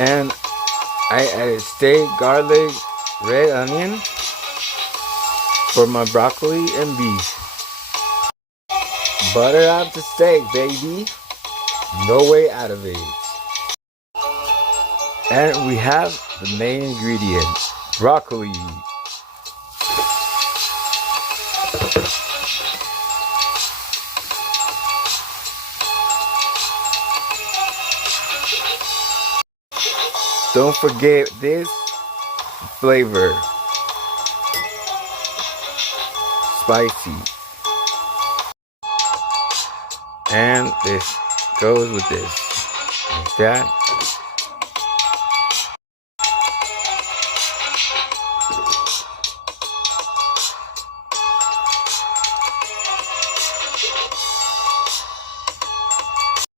And I added steak, garlic, red onion for my broccoli and beef. Butter out the steak, baby. No way out of it. And we have the main ingredient, broccoli. Don't forget this flavor. Spicy. And this goes with this. Like that.